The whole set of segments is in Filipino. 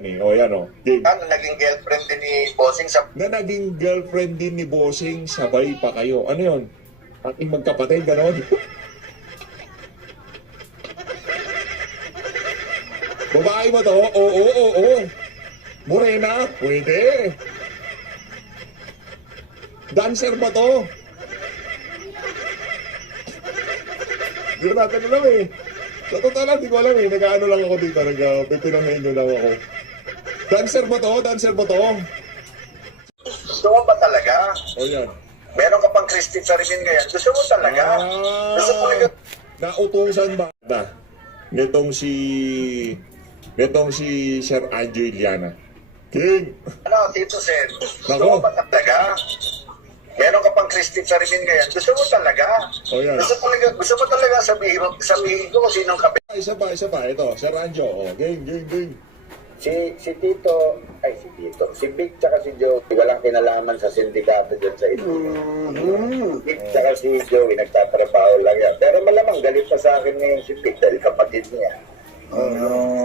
O yan o. Game. Ano, naging girlfriend din ni Bossing sa... Na naging girlfriend din ni Bossing, sabay pa kayo. Ano yun? Ating magkapatid, gano'n? Babae ba to? Oo. Morena? Pwede. Dancer ba to? Hindi ko natin alam eh. Sa totoo lang, di ko alam eh. Nag-ano lang ako dito. Nag-pinangayin lang ako. Dancer ba to? Dancer ba to? Gusto mo ba talaga? O yan. Meron ka pang Christine sa Rimin ngayon. Gusto mo talaga? Gusto mo talaga? Nautusan ba na nitong si Sir Anjo Iliana? King! Ano, Tito Sen? Gusto Nako. mo ba talaga? Meron ka pang Christine sa Rimin ngayon. Gusto mo talaga? O yan. Gusto mo talaga sabihin ko kung sinong kape. Isa pa. Ito, Sir Anjo. O, ging. Si Big tsaka si Joey, walang kinalaman sa sindikato dyan sa ito. Big tsaka si Joey, nagtatrabaho lang yan. Pero malamang galit pa sa akin ngayon si Big dahil kapatid niya.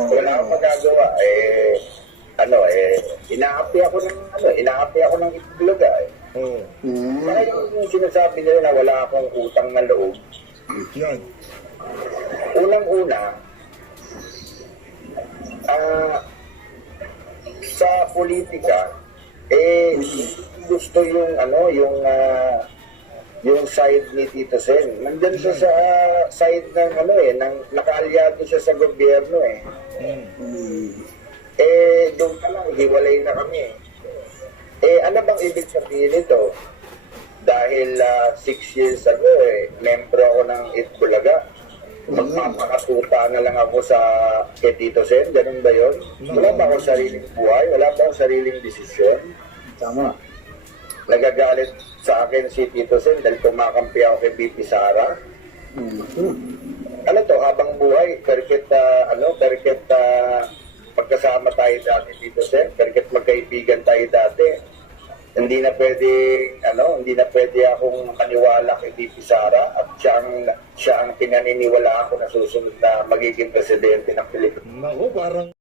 Wala akong magagawa. Inaapi ako ng itbloga eh. O, Kaya yung sinasabi nila na wala akong utang na loob. yan. Unang-una, sa politika, gusto yung side ni Tito Sen. Nandun siya sa side ng ng nakaalyado siya sa gobyerno eh. Doon ka lang, hiwalay na kami. Ano bang ibig sabihin nito? Dahil 6 years ago membro ako ng Itbulaga. Magpapakatuta na lang ako kay Tito Sen, ganun ba yun? Wala ba akong sariling buhay? Wala ba akong sariling desisyon? Tama. Nagagalit sa akin si Tito Sen dahil kumakampi ako kay BP Sara. Ano to, habang buhay, perket magkasama tayo dati Tito Sen, perket magkaibigan tayo dati. Hindi na pwede akong maniwala kay BP Sara at siya ang pinaniniwala ako na susunod na magiging presidente ng Pilipinas. Naku, parang